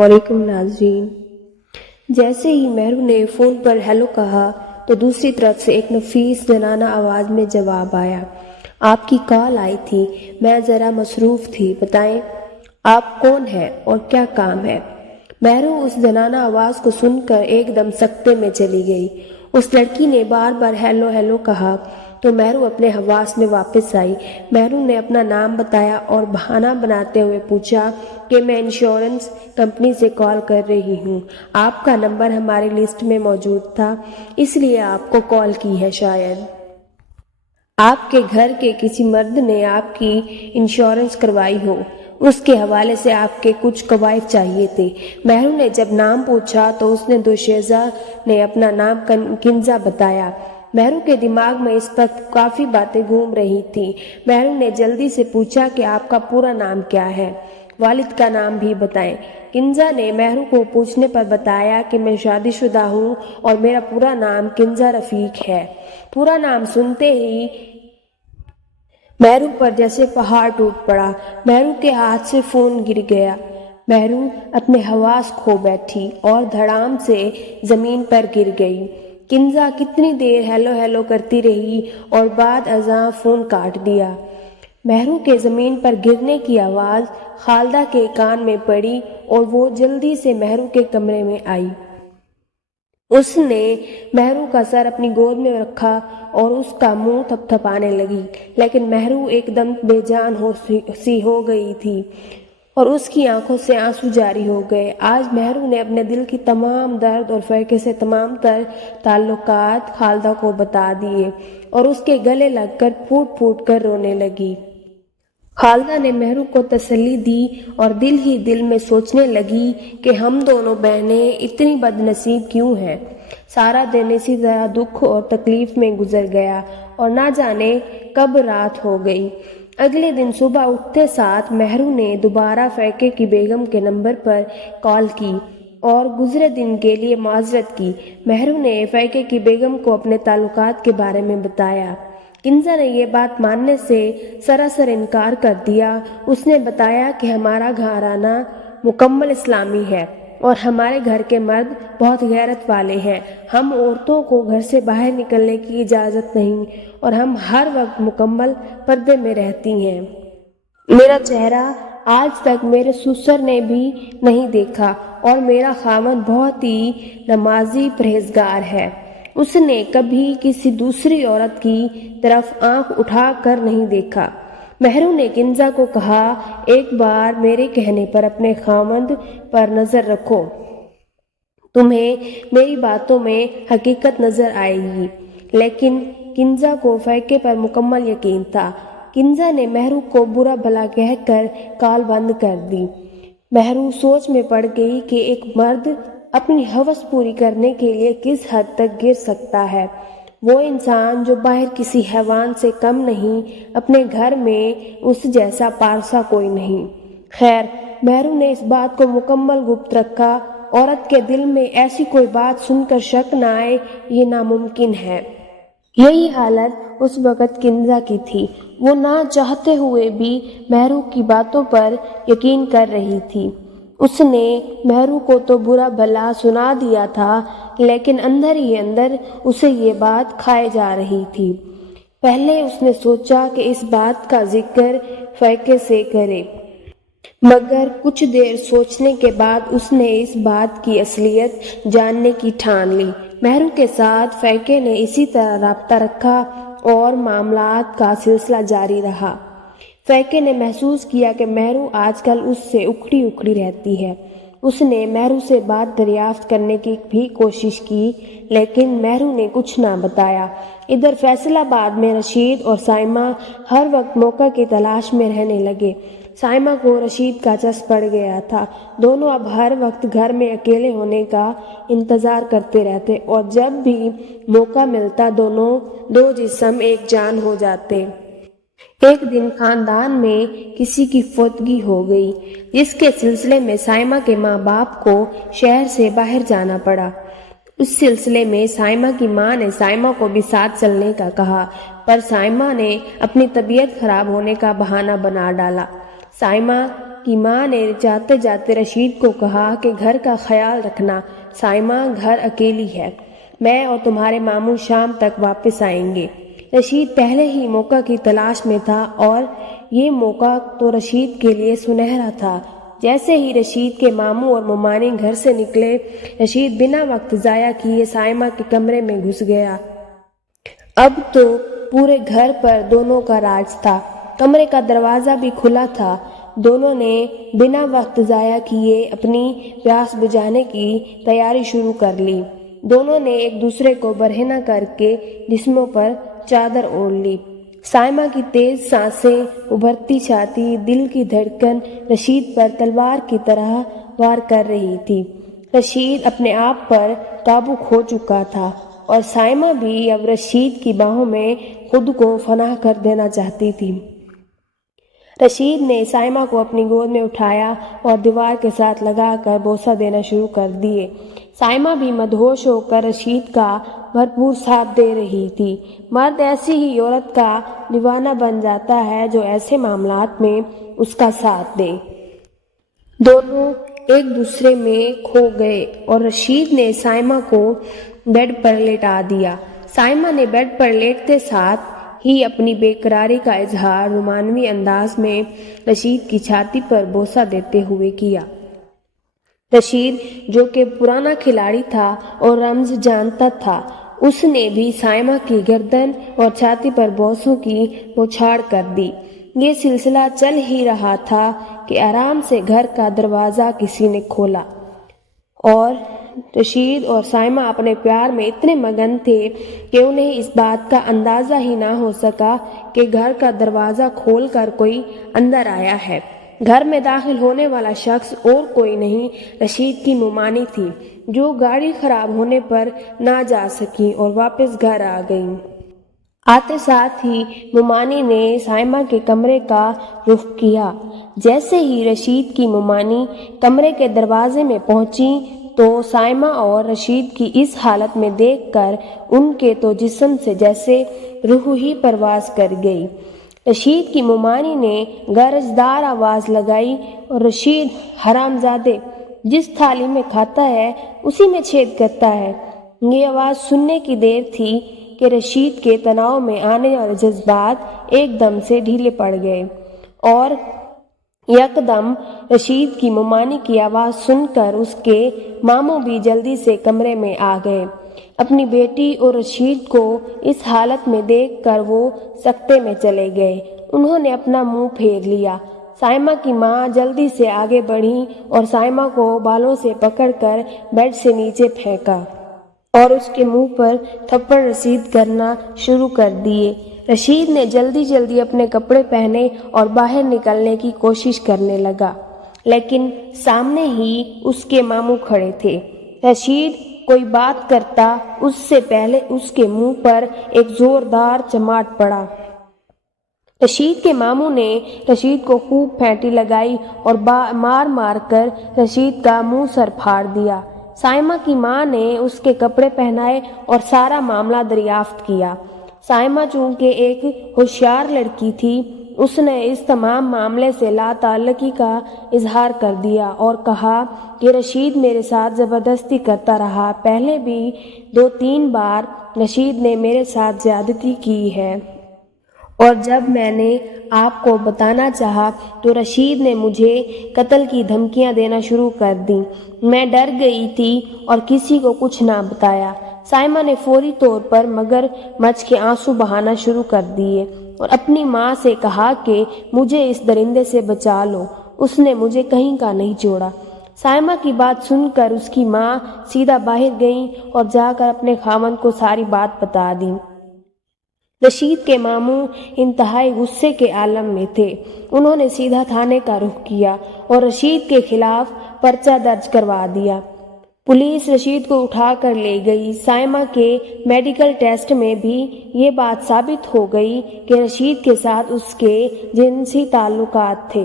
وعلیکم ناظرین۔ جیسے ہی مہرو نے فون پر ہیلو کہا تو دوسری طرف سے ایک نفیس زنانہ آواز میں جواب آیا، آپ کی کال آئی تھی، میں ذرا مصروف تھی، بتائیں آپ کون ہیں اور کیا کام ہے؟ مہرو اس زنانہ آواز کو سن کر ایک دم سکتے میں چلی گئی۔ اس لڑکی نے بار بار ہیلو ہیلو کہا تو مہرو اپنے حواس میں واپس آئی۔ مہرو نے اپنا نام بتایا اور بہانہ بناتے ہوئے پوچھا کہ میں انشورنس کمپنی سے کال کر رہی ہوں، آپ کا نمبر ہماری لسٹ میں موجود تھا اس لیے آپ کو کال کی ہے، شاید آپ کے گھر کے کسی مرد نے آپ کی انشورنس کروائی ہو، اس کے حوالے سے آپ کے کچھ قوائف چاہیے تھے۔ مہرو نے جب نام پوچھا تو اس نے دوشیزہ نے اپنا نام کنزا بتایا۔ مہرو کے دماغ میں اس وقت کافی باتیں گھوم رہی تھیں۔ مہرو نے جلدی سے پوچھا کہ آپ کا پورا نام کیا ہے، والد کا نام بھی بتائیں۔ کنزا نے مہرو کو پوچھنے پر بتایا کہ میں شادی شدہ ہوں اور میرا پورا نام کنزا رفیق ہے۔ پورا نام سنتے ہی مہرو پر جیسے پہاڑ ٹوٹ پڑا۔ مہرو کے ہاتھ سے فون گر گیا۔ مہرو اپنے حواس کھو بیٹھی اور دھڑام سے زمین پر گر گئی۔ کنزا کتنی دیر ہیلو ہیلو کرتی رہی اور بعد ازاں فون کاٹ دیا۔ مہرو کے زمین پر گرنے کی آواز خالدہ کے کان میں پڑی اور وہ جلدی سے مہرو کے کمرے میں آئی۔ اس نے مہرو کا سر اپنی گود میں رکھا اور اس کا منہ تھپ تھپانے لگی، لیکن مہرو ایک دم بے جان سی ہو گئی تھی اور اس کی آنکھوں سے آنسو جاری ہو گئے۔ آج مہرو نے اپنے دل کی تمام درد اور فیقے سے تمام تر تعلقات خالدہ کو بتا دیے اور اس کے گلے لگ کر پھوٹ پھوٹ کر رونے لگی۔ خالدہ نے مہرو کو تسلی دی اور دل ہی دل میں سوچنے لگی کہ ہم دونوں بہنیں اتنی بد نصیب کیوں ہیں۔ سارا دن اسی طرح دکھ اور تکلیف میں گزر گیا اور نہ جانے کب رات ہو گئی۔ اگلے دن صبح اٹھتے ساتھ مہرو نے دوبارہ فیقے کی بیگم کے نمبر پر کال کی اور گزرے دن کے لیے معذرت کی۔ مہرو نے فیقے کی بیگم کو اپنے تعلقات کے بارے میں بتایا۔ کنزا نے یہ بات ماننے سے سراسر انکار کر دیا۔ اس نے بتایا کہ ہمارا گھرانہ مکمل اسلامی ہے اور ہمارے گھر کے مرد بہت غیرت والے ہیں، ہم عورتوں کو گھر سے باہر نکلنے کی اجازت نہیں اور ہم ہر وقت مکمل پردے میں رہتی ہیں۔ میرا چہرہ آج تک میرے سسر نے بھی نہیں دیکھا اور میرا خاوند بہت ہی نمازی پرہیزگار ہے، اس نے کبھی کسی دوسری عورت کی طرف آنکھ اٹھا کر نہیں دیکھا۔ مہرو نے کنزا کو کہا، ایک بار میرے کہنے پر اپنے خاوند پر نظر رکھو، تمہیں میری باتوں میں حقیقت نظر آئے گی۔ لیکن کنزا کو فیقے پر مکمل یقین تھا۔ کنزا نے مہرو کو برا بھلا کہہ کر کال بند کر دی۔ مہرو سوچ میں پڑ گئی کہ ایک مرد اپنی ہوس پوری کرنے کے لیے کس حد تک گر سکتا ہے۔ وہ انسان جو باہر کسی حیوان سے کم نہیں، اپنے گھر میں اس جیسا پارسا کوئی نہیں۔ خیر، مہرو نے اس بات کو مکمل گپت رکھا۔ عورت کے دل میں ایسی کوئی بات سن کر شک نہ آئے، یہ ناممکن ہے۔ یہی حالت اس وقت کنزا کی تھی۔ وہ نہ چاہتے ہوئے بھی مہرو کی باتوں پر یقین کر رہی تھی۔ اس نے مہرو کو تو برا بھلا سنا دیا تھا، لیکن اندر ہی اندر اسے یہ بات کھائے جا رہی تھی۔ پہلے اس نے سوچا کہ اس بات کا ذکر فیقے سے کرے، مگر کچھ دیر سوچنے کے بعد اس نے اس بات کی اصلیت جاننے کی ٹھان لی۔ مہرو کے ساتھ فیقے نے اسی طرح رابطہ رکھا اور معاملات کا سلسلہ جاری رہا۔ فیقے نے محسوس کیا کہ مہرو آج کل اس سے اکھڑی اکھڑی رہتی ہے۔ اس نے مہرو سے بات دریافت کرنے کی بھی کوشش کی، لیکن مہرو نے کچھ نہ بتایا۔ ادھر فیصل آباد میں رشید اور سائمہ ہر وقت موقع کی تلاش میں رہنے لگے۔ سائمہ کو رشید کا چسپ پڑ گیا تھا۔ دونوں اب ہر وقت گھر میں اکیلے ہونے کا انتظار کرتے رہتے اور جب بھی موقع ملتا دونوں دو جسم ایک جان ہو جاتے۔ ایک دن خاندان میں کسی کی فوتگی ہو گئی، جس کے سلسلے میں سائمہ کے ماں باپ کو شہر سے باہر جانا پڑا۔ اس سلسلے میں سائمہ کی ماں نے سائمہ کو بھی ساتھ چلنے کا کہا، پر سائمہ نے اپنی طبیعت خراب ہونے کا بہانہ بنا ڈالا۔ سائمہ کی ماں نے جاتے جاتے رشید کو کہا کہ گھر کا خیال رکھنا، سائمہ گھر اکیلی ہے، میں اور تمہارے ماموں شام تک واپس آئیں گے۔ رشید پہلے ہی موقع کی تلاش میں تھا اور یہ موقع تو رشید کے لیے سنہرا تھا۔ جیسے ہی رشید کے ماموں اور ممانی گھر سے نکلے، رشید بنا وقت ضائع کیے سائمہ کے کمرے میں گھس گیا۔ اب تو پورے گھر پر دونوں کا راج تھا۔ کمرے کا دروازہ بھی کھلا تھا۔ دونوں نے بنا وقت ضائع کیے اپنی پیاس بجھانے کی تیاری شروع کر لی۔ دونوں نے ایک دوسرے کو برہنہ کر کے جسموں پر چادر اوڑھ لی۔ سائمہ کی تیز سانسیں، ابھرتی چھاتی، دل کی دھڑکن رشید پر تلوار کی طرح وار کر رہی تھی۔ رشید اپنے آپ پر قابو کھو چکا تھا اور سائمہ بھی اب رشید کی باہوں میں خود کو فنا کر دینا چاہتی تھی۔ رشید نے سائمہ کو اپنی گود میں اٹھایا اور دیوار کے ساتھ لگا کر بوسہ دینا شروع کر دیے۔ سائمہ بھی مدہوش ہو کر رشید کا بھرپور ساتھ دے رہی تھی۔ مرد ایسی ہی عورت کا دیوانہ بن جاتا ہے جو ایسے معاملات میں اس کا ساتھ دے۔ دونوں ایک دوسرے میں کھو گئے اور رشید نے سائمہ کو بیڈ پر لیٹا دیا۔ سائمہ نے بیڈ پر لیٹتے ساتھ ہی اپنی بے قراری کا اظہار رومانوی انداز میں رشید کی چھاتی پر بوسہ دیتے ہوئے کیا۔ رشید جو کہ پرانا کھلاڑی تھا اور رمز جانتا تھا، اس نے بھی سائمہ کی گردن اور چھاتی پر بوسوں کی بوچھاڑ کر دی۔ یہ سلسلہ چل ہی رہا تھا کہ آرام سے گھر کا دروازہ کسی نے کھولا اور رشید اور سائمہ اپنے پیار میں اتنے مگن تھے کہ انہیں اس بات کا اندازہ ہی نہ ہو سکا کہ گھر کا دروازہ کھول کر کوئی اندر آیا ہے۔ گھر میں داخل ہونے والا شخص اور کوئی نہیں، رشید کی ممانی تھی، جو گاڑی خراب ہونے پر نہ جا سکی اور واپس گھر آ گئی۔ آتے ساتھ ہی ممانی نے سائمہ کے کمرے کا رخ کیا۔ جیسے ہی رشید کی ممانی کمرے کے دروازے میں پہنچی تو سائمہ اور رشید کی اس حالت میں دیکھ کر ان کے تو جسم سے جیسے روح ہی پرواز کر گئی۔ رشید کی ممانی نے گرجدار آواز لگائی اور رشید حرام زادے، جس تھالی میں کھاتا ہے اسی میں چھید کرتا ہے۔ یہ آواز سننے کی دیر تھی کہ رشید کے تناؤ میں آنے والے جذبات ایک دم سے ڈھیلے پڑ گئے اور یکدم رشید کی ممانی کی آواز سن کر اس کے ماموں بھی جلدی سے کمرے میں آ گئے۔ اپنی بیٹی اور رشید کو اس حالت میں دیکھ کر وہ سکتے میں چلے گئے۔ انہوں نے اپنا منہ پھیر لیا۔ سائمہ کی ماں جلدی سے آگے بڑھی اور سائمہ کو بالوں سے پکڑ کر بیڈ سے نیچے پھینکا اور اس کے منہ پر تھپڑ رسید کرنا شروع کر دیے۔ رشید نے جلدی جلدی اپنے کپڑے پہنے اور باہر نکلنے کی کوشش کرنے لگا، لیکن سامنے ہی اس کے ماموں کھڑے تھے۔ رشید کوئی بات کرتا اس سے پہلے اس کے منہ پر ایک زوردار چماٹ پڑا۔ رشید کے ماموں نے رشید کو خوب پھینٹی لگائی اور مار مار کر رشید کا منہ سر پھاڑ دیا۔ سائمہ کی ماں نے اس کے کپڑے پہنائے اور سارا معاملہ دریافت کیا۔ سائمہ چونکہ ایک ہوشیار لڑکی تھی، اس نے اس تمام معاملے سے لا تعلقی کا اظہار کر دیا اور کہا کہ رشید میرے ساتھ زبردستی کرتا رہا، پہلے بھی 2-3 بار رشید نے میرے ساتھ زیادتی کی ہے اور جب میں نے آپ کو بتانا چاہا تو رشید نے مجھے قتل کی دھمکیاں دینا شروع کر دیں۔ میں ڈر گئی تھی اور کسی کو کچھ نہ بتایا۔ سائمہ نے فوری طور پر مگر مچ کے آنسو بہانا شروع کر دیے اور اپنی ماں سے کہا کہ مجھے اس درندے سے بچا لو، اس نے مجھے کہیں کا نہیں چھوڑا۔ سائمہ کی بات سن کر اس کی ماں سیدھا باہر گئیں اور جا کر اپنے خاوند کو ساری بات بتا دی۔ رشید کے ماموں انتہائی غصے کے عالم میں تھے۔ انہوں نے سیدھا تھانے کا رخ کیا اور رشید کے خلاف پرچہ درج کروا دیا۔ پولیس رشید کو اٹھا کر لے گئی۔ سائمہ کے میڈیکل ٹیسٹ میں بھی یہ بات ثابت ہو گئی کہ رشید کے ساتھ اس کے جنسی تعلقات تھے۔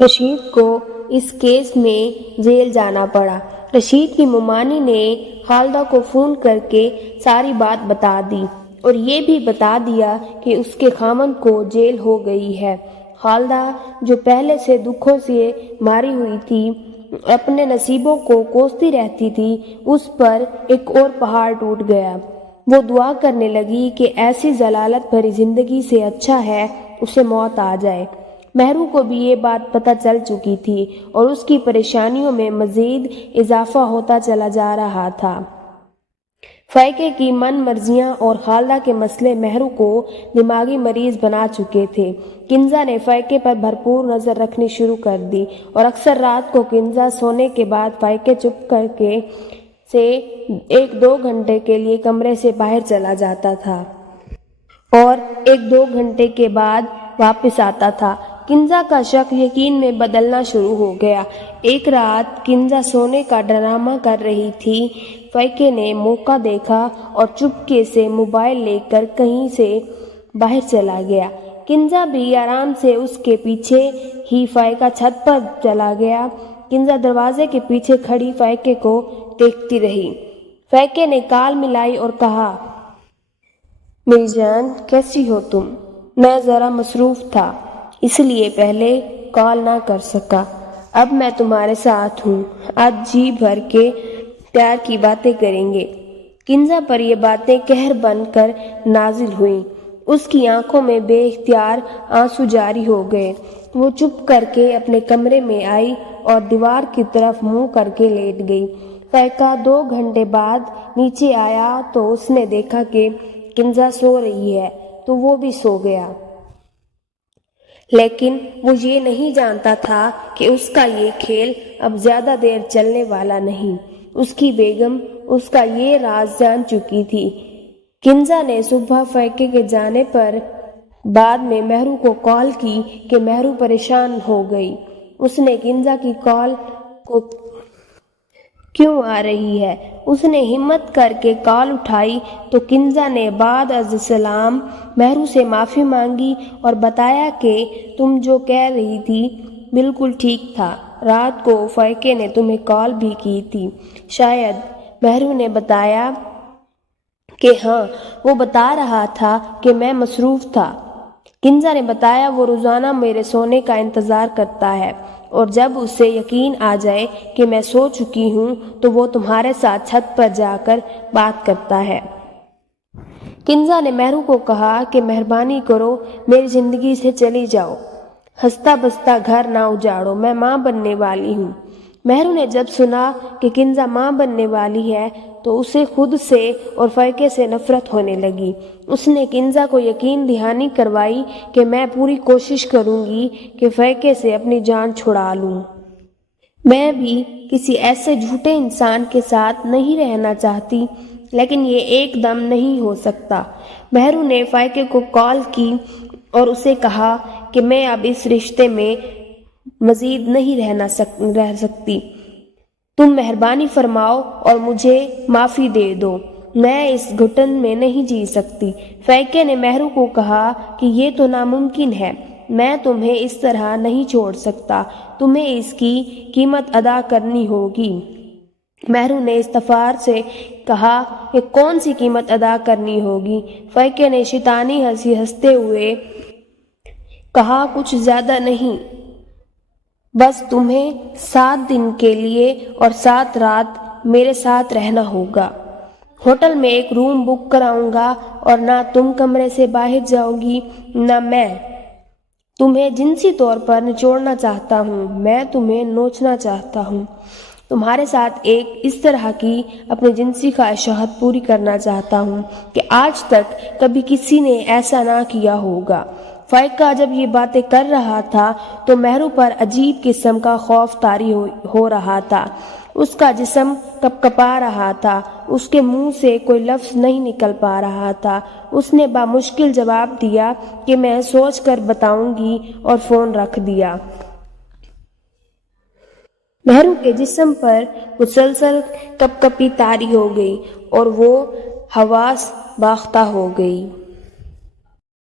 رشید کو اس کیس میں جیل جانا پڑا۔ رشید کی ممانی نے خالدہ کو فون کر کے ساری بات بتا دی اور یہ بھی بتا دیا کہ اس کے خاوند کو جیل ہو گئی ہے۔ خالدہ جو پہلے سے دکھوں سے ماری ہوئی تھی، اپنے نصیبوں کو کوستی رہتی تھی، اس پر ایک اور پہاڑ ٹوٹ گیا۔ وہ دعا کرنے لگی کہ ایسی ضلالت بھری زندگی سے اچھا ہے اسے موت آ جائے۔ مہرو کو بھی یہ بات پتہ چل چکی تھی اور اس کی پریشانیوں میں مزید اضافہ ہوتا چلا جا رہا تھا۔ فائقے کی من مرضیاں اور خالدہ کے مسئلے مہرو کو دماغی مریض بنا چکے تھے۔ کنزا نے فائقے پر بھرپور نظر رکھنی شروع کر دی اور اکثر رات کو کنزا سونے کے بعد فائقے چپ کر کے سے 1-2 گھنٹے کے لیے کمرے سے باہر چلا جاتا تھا اور 1-2 گھنٹے کے بعد واپس آتا تھا۔ کنزا کا شک یقین میں بدلنا شروع ہو گیا۔ ایک رات کنزا سونے کا ڈرامہ کر رہی تھی، فائقے نے موقع دیکھا اور چپکے سے موبائل لے کر کہیں سے باہر چلا گیا۔ کنزا بھی آرام سے اس کے پیچھے ہی فائقہ چھت پر چلا گیا۔ کنزا دروازے کے پیچھے کھڑی فائقے کو دیکھتی رہی۔ فائقے نے کال ملائی اور کہا، میری جان کیسی ہو تم؟ میں ذرا مصروف تھا اس لیے پہلے کال نہ کر سکا۔ اب میں تمہارے ساتھ ہوں، آج جی بھر کے پیار کی باتیں کریں گے۔ کنزا پر یہ باتیں قہر بن کر نازل ہوئیں۔ اس کی آنکھوں میں بے اختیار آنسو جاری ہو گئے۔ وہ چپ کر کے اپنے کمرے میں آئی اور دیوار کی طرف منہ کر کے لیٹ گئی۔ فائقہ 2 گھنٹے بعد نیچے آیا تو اس نے دیکھا کہ کنزا سو رہی ہے تو وہ بھی سو گیا۔ لیکن وہ یہ نہیں جانتا تھا کہ اس کا یہ کھیل اب زیادہ دیر چلنے والا نہیں۔ اس کی بیگم اس کا یہ راز جان چکی تھی۔ کنزا نے صبح فائقے کے جانے پر بعد میں مہرو کو کال کی کہ مہرو پریشان ہو گئی۔ اس نے کنزا کی کال کو کیوں آ رہی ہے؟ اس نے ہمت کر کے کال اٹھائی تو کنزا نے بعد از سلام مہرو سے معافی مانگی اور بتایا کہ تم جو کہہ رہی تھی بالکل ٹھیک تھا، رات کو فائقے نے تمہیں کال بھی کی تھی۔ شاید مہرو نے بتایا کہ ہاں، وہ بتا رہا تھا کہ میں مصروف تھا۔ کنزا نے بتایا وہ روزانہ میرے سونے کا انتظار کرتا ہے اور جب اسے یقین آ جائے کہ میں سو چکی ہوں تو وہ تمہارے ساتھ چھت پر جا کر بات کرتا ہے۔ کنزا نے مہرو کو کہا کہ مہربانی کرو میری زندگی سے چلی جاؤ، ہنستا بستا گھر نہ اجاڑو، میں ماں بننے والی ہوں۔ مہرو نے جب سنا کہ کنزا ماں بننے والی ہے تو اسے خود سے اور فائقے سے نفرت ہونے لگی۔ اس نے کنزا کو یقین دہانی کروائی کہ میں پوری کوشش کروں گی کہ فائقے سے اپنی جان چھڑا لوں۔ میں بھی کسی ایسے جھوٹے انسان کے ساتھ نہیں رہنا چاہتی، لیکن یہ ایک دم نہیں ہو سکتا۔ مہرو نے فائقے کو کال کی اور اسے کہا کہ میں اب اس رشتے میں مزید نہیں رہ سکتی، تم مہربانی فرماؤ اور مجھے معافی دے دو، میں اس گھٹن میں نہیں جی سکتی۔ فائقے نے مہرو کو کہا کہ یہ تو ناممکن ہے، میں تمہیں اس طرح نہیں چھوڑ سکتا، تمہیں اس کی قیمت ادا کرنی ہوگی۔ مہرو نے استغفار سے کہا کہ کون سی قیمت ادا کرنی ہوگی؟ فائقے نے شیطانی ہنسی ہنستے ہوئے کہا، کچھ زیادہ نہیں، بس تمہیں 7 دن کے لیے اور 7 رات میرے ساتھ رہنا ہوگا۔ ہوٹل میں ایک روم بک کراؤں گا اور نہ تم کمرے سے باہر جاؤ گی نہ میں۔ تمہیں جنسی طور پر نچوڑنا چاہتا ہوں، میں تمہیں نوچنا چاہتا ہوں، تمہارے ساتھ ایک اس طرح کی اپنی جنسی خواہشات پوری کرنا چاہتا ہوں کہ آج تک کبھی کسی نے ایسا نہ کیا ہوگا۔ فائقہ جب یہ باتیں کر رہا تھا تو مہرو پر عجیب قسم کا خوف طاری ہو رہا تھا۔ اس کا جسم کپ کپا رہا تھا، اس کے منہ سے کوئی لفظ نہیں نکل پا رہا تھا۔ اس نے بامشکل جواب دیا کہ میں سوچ کر بتاؤں گی اور فون رکھ دیا۔ مہرو کے جسم پر مسلسل کپ کپی طاری ہو گئی اور وہ حواس باختہ ہو گئی۔